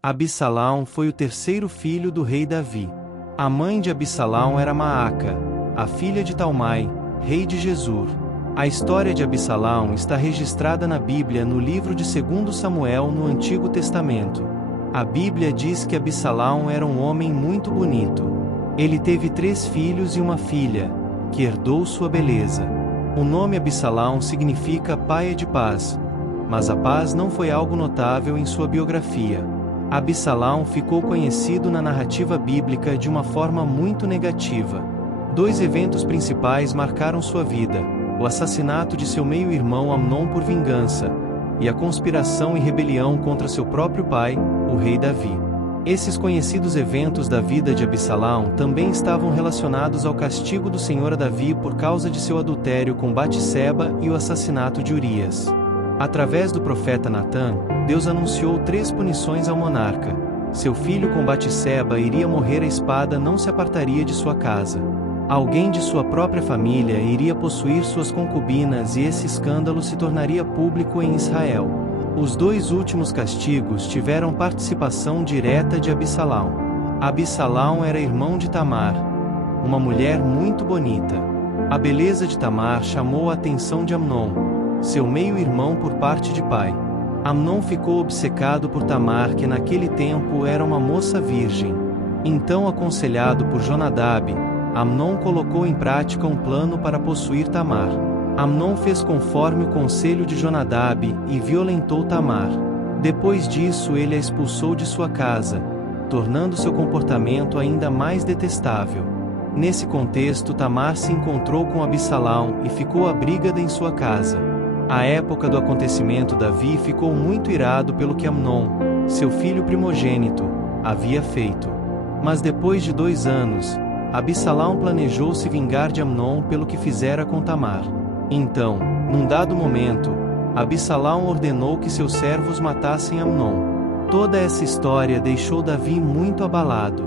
Absalão foi o terceiro filho do rei Davi. A mãe de Absalão era Maaca, a filha de Talmai, rei de Gesur. A história de Absalão está registrada na Bíblia no livro de 2 Samuel no Antigo Testamento. A Bíblia diz que Absalão era um homem muito bonito. Ele teve 3 filhos e uma filha, que herdou sua beleza. O nome Absalão significa paia de paz, mas a paz não foi algo notável em sua biografia. Absalão ficou conhecido na narrativa bíblica de uma forma muito negativa. 2 eventos principais marcaram sua vida: o assassinato de seu meio-irmão Amnon por vingança, e a conspiração e rebelião contra seu próprio pai, o rei Davi. Esses conhecidos eventos da vida de Absalão também estavam relacionados ao castigo do Senhor a Davi por causa de seu adultério com Batseba e o assassinato de Urias. Através do profeta Natã, Deus anunciou 3 punições ao monarca. Seu filho com Batseba iria morrer à espada, não se apartaria de sua casa. Alguém de sua própria família iria possuir suas concubinas e esse escândalo se tornaria público em Israel. Os 2 últimos castigos tiveram participação direta de Absalão. Absalão era irmão de Tamar, uma mulher muito bonita. A beleza de Tamar chamou a atenção de Amnon, seu meio-irmão por parte de pai. Amnon ficou obcecado por Tamar, que naquele tempo era uma moça virgem. Então, aconselhado por Jonadab, Amnon colocou em prática um plano para possuir Tamar. Amnon fez conforme o conselho de Jonadab e violentou Tamar. Depois disso, ele a expulsou de sua casa, tornando seu comportamento ainda mais detestável. Nesse contexto, Tamar se encontrou com Absalão e ficou abrigada em sua casa. À época do acontecimento, Davi ficou muito irado pelo que Amnon, seu filho primogênito, havia feito. Mas depois de 2 anos, Absalão planejou se vingar de Amnon pelo que fizera com Tamar. Então, num dado momento, Absalão ordenou que seus servos matassem Amnon. Toda essa história deixou Davi muito abalado.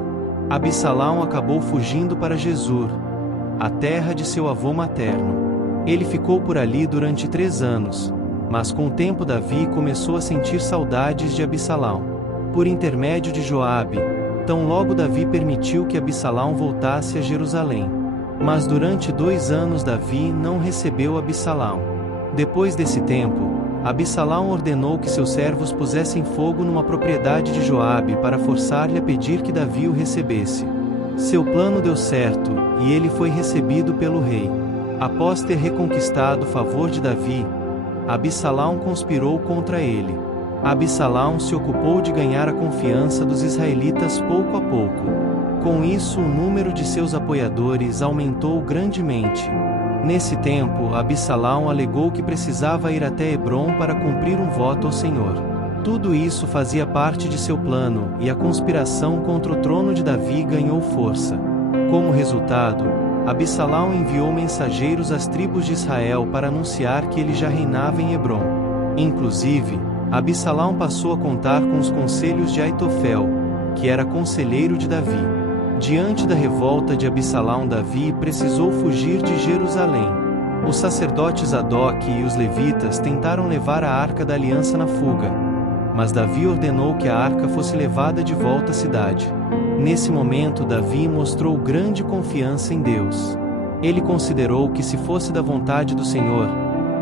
Absalão acabou fugindo para Gesur, a terra de seu avô materno. Ele ficou por ali durante 3 anos, mas com o tempo Davi começou a sentir saudades de Absalão. Por intermédio de Joabe, tão logo Davi permitiu que Absalão voltasse a Jerusalém. Mas durante 2 anos Davi não recebeu Absalão. Depois desse tempo, Absalão ordenou que seus servos pusessem fogo numa propriedade de Joabe para forçar-lhe a pedir que Davi o recebesse. Seu plano deu certo, e ele foi recebido pelo rei. Após ter reconquistado o favor de Davi, Absalão conspirou contra ele. Absalão se ocupou de ganhar a confiança dos israelitas pouco a pouco. Com isso, o número de seus apoiadores aumentou grandemente. Nesse tempo, Absalão alegou que precisava ir até Hebrom para cumprir um voto ao Senhor. Tudo isso fazia parte de seu plano, e a conspiração contra o trono de Davi ganhou força. Como resultado, Absalão enviou mensageiros às tribos de Israel para anunciar que ele já reinava em Hebrom. Inclusive, Absalão passou a contar com os conselhos de Aitofel, que era conselheiro de Davi. Diante da revolta de Absalão, Davi precisou fugir de Jerusalém. Os sacerdotes Zadok e os levitas tentaram levar a Arca da Aliança na fuga, mas Davi ordenou que a arca fosse levada de volta à cidade. Nesse momento, Davi mostrou grande confiança em Deus. Ele considerou que, se fosse da vontade do Senhor,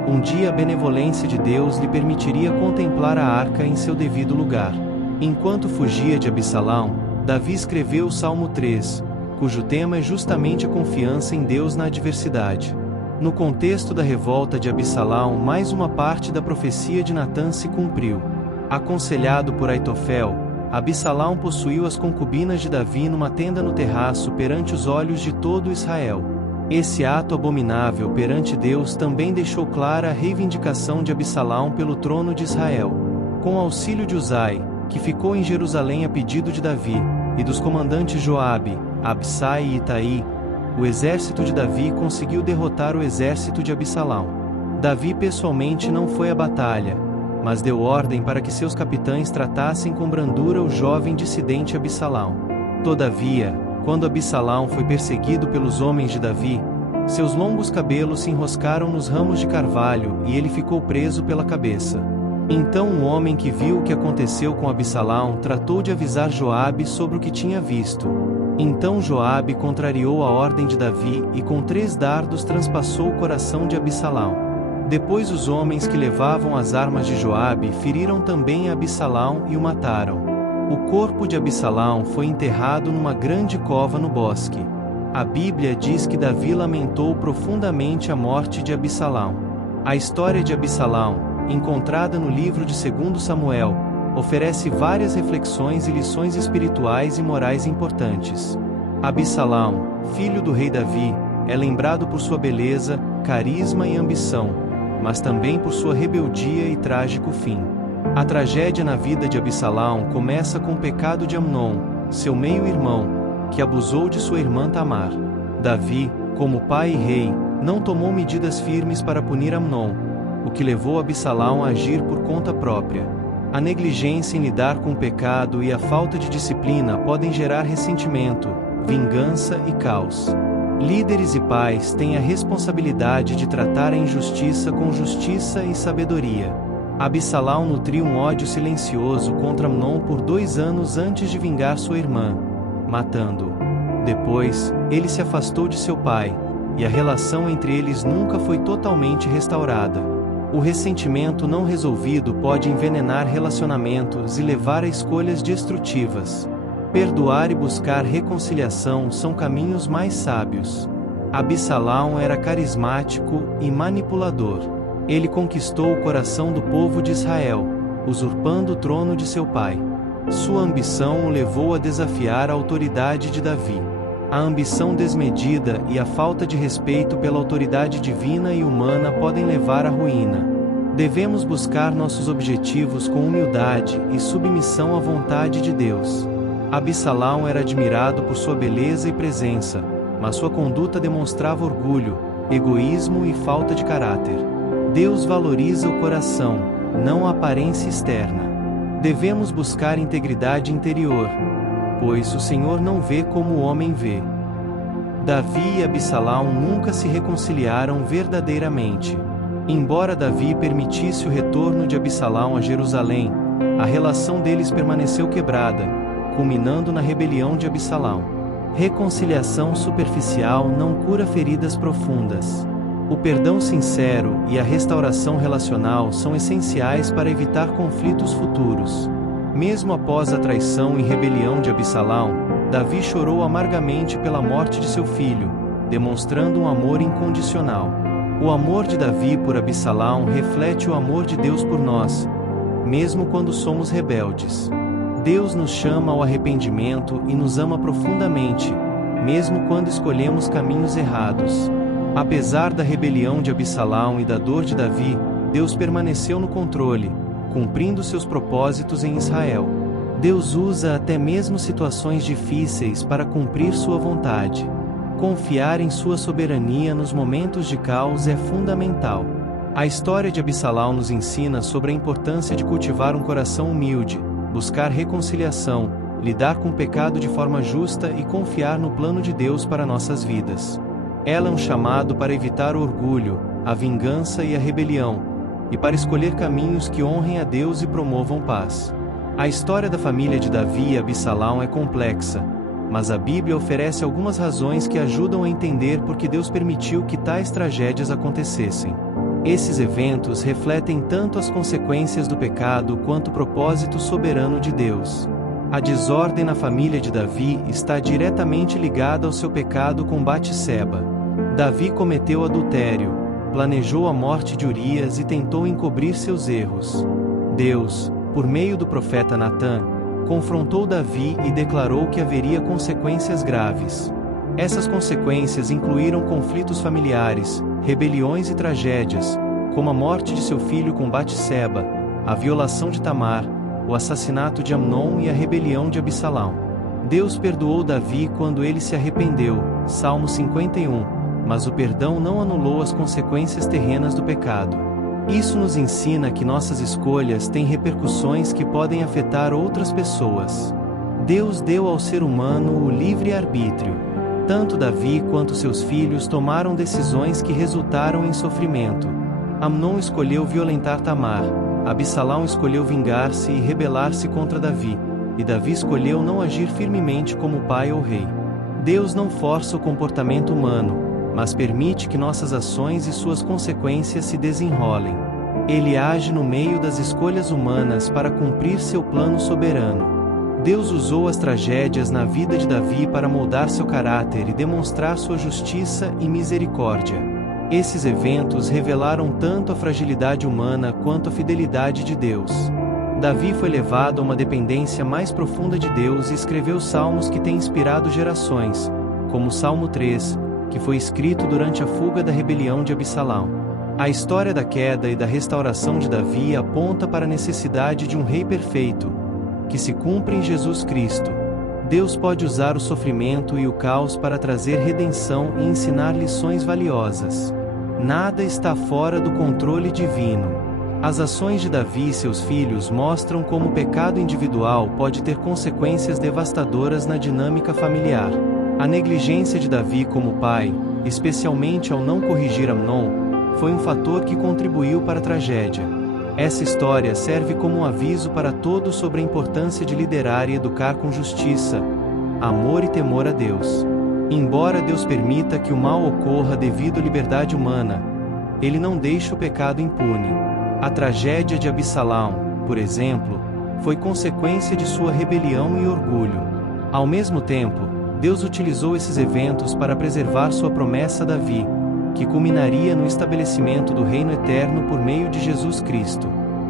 um dia a benevolência de Deus lhe permitiria contemplar a arca em seu devido lugar. Enquanto fugia de Absalão, Davi escreveu o Salmo 3, cujo tema é justamente a confiança em Deus na adversidade. No contexto da revolta de Absalão, mais uma parte da profecia de Natã se cumpriu. Aconselhado por Aitofel, Absalão possuiu as concubinas de Davi numa tenda no terraço perante os olhos de todo Israel. Esse ato abominável perante Deus também deixou clara a reivindicação de Absalão pelo trono de Israel. Com o auxílio de Uzai, que ficou em Jerusalém a pedido de Davi, e dos comandantes Joabe, Absai e Itai, o exército de Davi conseguiu derrotar o exército de Absalão. Davi pessoalmente não foi à batalha, mas deu ordem para que seus capitães tratassem com brandura o jovem dissidente Absalão. Todavia, quando Absalão foi perseguido pelos homens de Davi, seus longos cabelos se enroscaram nos ramos de carvalho e ele ficou preso pela cabeça. Então um homem que viu o que aconteceu com Absalão tratou de avisar Joabe sobre o que tinha visto. Então Joabe contrariou a ordem de Davi e com 3 dardos transpassou o coração de Absalão. Depois os homens que levavam as armas de Joabe feriram também Absalão e o mataram. O corpo de Absalão foi enterrado numa grande cova no bosque. A Bíblia diz que Davi lamentou profundamente a morte de Absalão. A história de Absalão, encontrada no livro de 2 Samuel, oferece várias reflexões e lições espirituais e morais importantes. Absalão, filho do rei Davi, é lembrado por sua beleza, carisma e ambição, mas também por sua rebeldia e trágico fim. A tragédia na vida de Absalão começa com o pecado de Amnon, seu meio-irmão, que abusou de sua irmã Tamar. Davi, como pai e rei, não tomou medidas firmes para punir Amnon, o que levou Absalão a agir por conta própria. A negligência em lidar com o pecado e a falta de disciplina podem gerar ressentimento, vingança e caos. Líderes e pais têm a responsabilidade de tratar a injustiça com justiça e sabedoria. Absalão nutriu um ódio silencioso contra Amnon por 2 anos antes de vingar sua irmã, matando-o. Depois, ele se afastou de seu pai, e a relação entre eles nunca foi totalmente restaurada. O ressentimento não resolvido pode envenenar relacionamentos e levar a escolhas destrutivas. Perdoar e buscar reconciliação são caminhos mais sábios. Absalão era carismático e manipulador. Ele conquistou o coração do povo de Israel, usurpando o trono de seu pai. Sua ambição o levou a desafiar a autoridade de Davi. A ambição desmedida e a falta de respeito pela autoridade divina e humana podem levar à ruína. Devemos buscar nossos objetivos com humildade e submissão à vontade de Deus. Absalão era admirado por sua beleza e presença, mas sua conduta demonstrava orgulho, egoísmo e falta de caráter. Deus valoriza o coração, não a aparência externa. Devemos buscar integridade interior, pois o Senhor não vê como o homem vê. Davi e Absalão nunca se reconciliaram verdadeiramente. Embora Davi permitisse o retorno de Absalão a Jerusalém, a relação deles permaneceu quebrada, culminando na rebelião de Absalão. Reconciliação superficial não cura feridas profundas. O perdão sincero e a restauração relacional são essenciais para evitar conflitos futuros. Mesmo após a traição e rebelião de Absalão, Davi chorou amargamente pela morte de seu filho, demonstrando um amor incondicional. O amor de Davi por Absalão reflete o amor de Deus por nós, mesmo quando somos rebeldes. Deus nos chama ao arrependimento e nos ama profundamente, mesmo quando escolhemos caminhos errados. Apesar da rebelião de Absalão e da dor de Davi, Deus permaneceu no controle, cumprindo seus propósitos em Israel. Deus usa até mesmo situações difíceis para cumprir sua vontade. Confiar em sua soberania nos momentos de caos é fundamental. A história de Absalão nos ensina sobre a importância de cultivar um coração humilde, buscar reconciliação, lidar com o pecado de forma justa e confiar no plano de Deus para nossas vidas. Ela é um chamado para evitar o orgulho, a vingança e a rebelião, e para escolher caminhos que honrem a Deus e promovam paz. A história da família de Davi e Absalão é complexa, mas a Bíblia oferece algumas razões que ajudam a entender por que Deus permitiu que tais tragédias acontecessem. Esses eventos refletem tanto as consequências do pecado quanto o propósito soberano de Deus. A desordem na família de Davi está diretamente ligada ao seu pecado com Batseba. Davi cometeu adultério, planejou a morte de Urias e tentou encobrir seus erros. Deus, por meio do profeta Natã, confrontou Davi e declarou que haveria consequências graves. Essas consequências incluíram conflitos familiares, rebeliões e tragédias, como a morte de seu filho com Batseba, a violação de Tamar, o assassinato de Amnon e a rebelião de Absalão. Deus perdoou Davi quando ele se arrependeu, Salmo 51, mas o perdão não anulou as consequências terrenas do pecado. Isso nos ensina que nossas escolhas têm repercussões que podem afetar outras pessoas. Deus deu ao ser humano o livre-arbítrio. Tanto Davi quanto seus filhos tomaram decisões que resultaram em sofrimento. Amnon escolheu violentar Tamar, Absalão escolheu vingar-se e rebelar-se contra Davi, e Davi escolheu não agir firmemente como pai ou rei. Deus não força o comportamento humano, mas permite que nossas ações e suas consequências se desenrolem. Ele age no meio das escolhas humanas para cumprir seu plano soberano. Deus usou as tragédias na vida de Davi para moldar seu caráter e demonstrar sua justiça e misericórdia. Esses eventos revelaram tanto a fragilidade humana quanto a fidelidade de Deus. Davi foi levado a uma dependência mais profunda de Deus e escreveu salmos que têm inspirado gerações, como o Salmo 3, que foi escrito durante a fuga da rebelião de Absalão. A história da queda e da restauração de Davi aponta para a necessidade de um rei perfeito, que se cumpre em Jesus Cristo. Deus pode usar o sofrimento e o caos para trazer redenção e ensinar lições valiosas. Nada está fora do controle divino. As ações de Davi e seus filhos mostram como o pecado individual pode ter consequências devastadoras na dinâmica familiar. A negligência de Davi como pai, especialmente ao não corrigir Amnon, foi um fator que contribuiu para a tragédia. Essa história serve como um aviso para todos sobre a importância de liderar e educar com justiça, amor e temor a Deus. Embora Deus permita que o mal ocorra devido à liberdade humana, Ele não deixa o pecado impune. A tragédia de Absalão, por exemplo, foi consequência de sua rebelião e orgulho. Ao mesmo tempo, Deus utilizou esses eventos para preservar sua promessa a Davi, que culminaria no estabelecimento do reino eterno por meio de Jesus Cristo.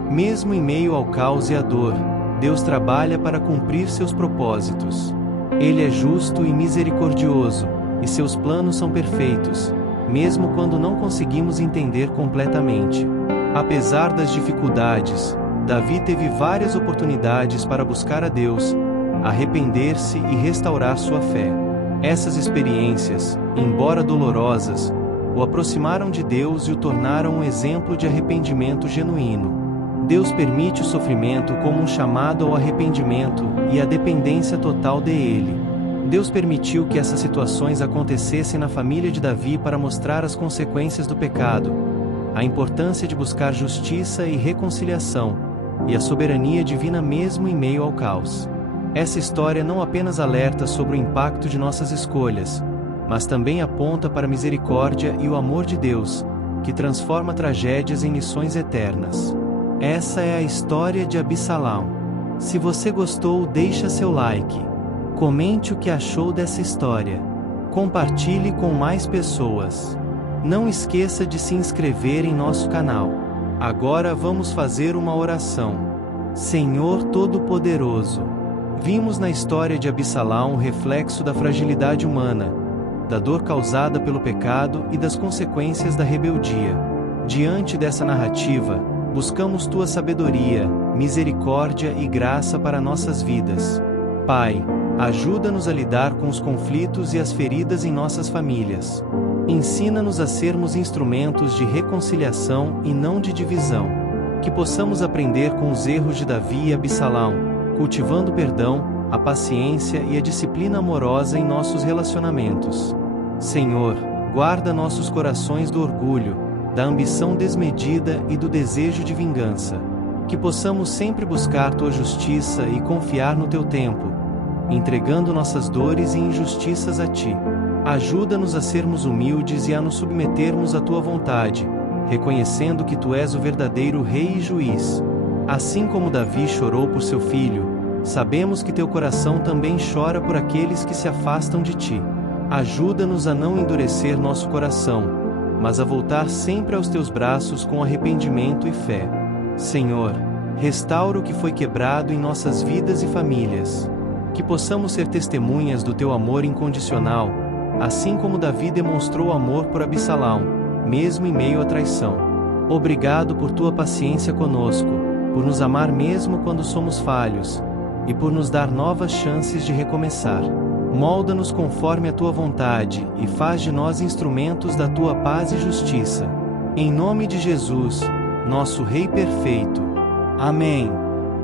Mesmo em meio ao caos e à dor, Deus trabalha para cumprir seus propósitos. Ele é justo e misericordioso, e seus planos são perfeitos, mesmo quando não conseguimos entender completamente. Apesar das dificuldades, Davi teve várias oportunidades para buscar a Deus, arrepender-se e restaurar sua fé. Essas experiências, embora dolorosas, o aproximaram de Deus e o tornaram um exemplo de arrependimento genuíno. Deus permite o sofrimento como um chamado ao arrependimento e à dependência total dele. Deus permitiu que essas situações acontecessem na família de Davi para mostrar as consequências do pecado, a importância de buscar justiça e reconciliação, e a soberania divina mesmo em meio ao caos. Essa história não apenas alerta sobre o impacto de nossas escolhas, mas também aponta para a misericórdia e o amor de Deus, que transforma tragédias em lições eternas. Essa é a história de Absalão. Se você gostou, deixa seu like. Comente o que achou dessa história. Compartilhe com mais pessoas. Não esqueça de se inscrever em nosso canal. Agora vamos fazer uma oração. Senhor Todo-Poderoso, vimos na história de Absalão um reflexo da fragilidade humana, da dor causada pelo pecado e das consequências da rebeldia. Diante dessa narrativa, buscamos Tua sabedoria, misericórdia e graça para nossas vidas. Pai, ajuda-nos a lidar com os conflitos e as feridas em nossas famílias. Ensina-nos a sermos instrumentos de reconciliação e não de divisão. Que possamos aprender com os erros de Davi e Absalão, cultivando o perdão, a paciência e a disciplina amorosa em nossos relacionamentos. Senhor, guarda nossos corações do orgulho, da ambição desmedida e do desejo de vingança. Que possamos sempre buscar Tua justiça e confiar no Teu tempo, entregando nossas dores e injustiças a Ti. Ajuda-nos a sermos humildes e a nos submetermos à Tua vontade, reconhecendo que Tu és o verdadeiro Rei e Juiz. Assim como Davi chorou por seu filho, sabemos que Teu coração também chora por aqueles que se afastam de Ti. Ajuda-nos a não endurecer nosso coração, mas a voltar sempre aos Teus braços com arrependimento e fé. Senhor, restaura o que foi quebrado em nossas vidas e famílias. Que possamos ser testemunhas do Teu amor incondicional, assim como Davi demonstrou amor por Absalão, mesmo em meio à traição. Obrigado por Tua paciência conosco, por nos amar mesmo quando somos falhos, e por nos dar novas chances de recomeçar. Molda-nos conforme a Tua vontade e faz de nós instrumentos da Tua paz e justiça. Em nome de Jesus, nosso Rei perfeito. Amém.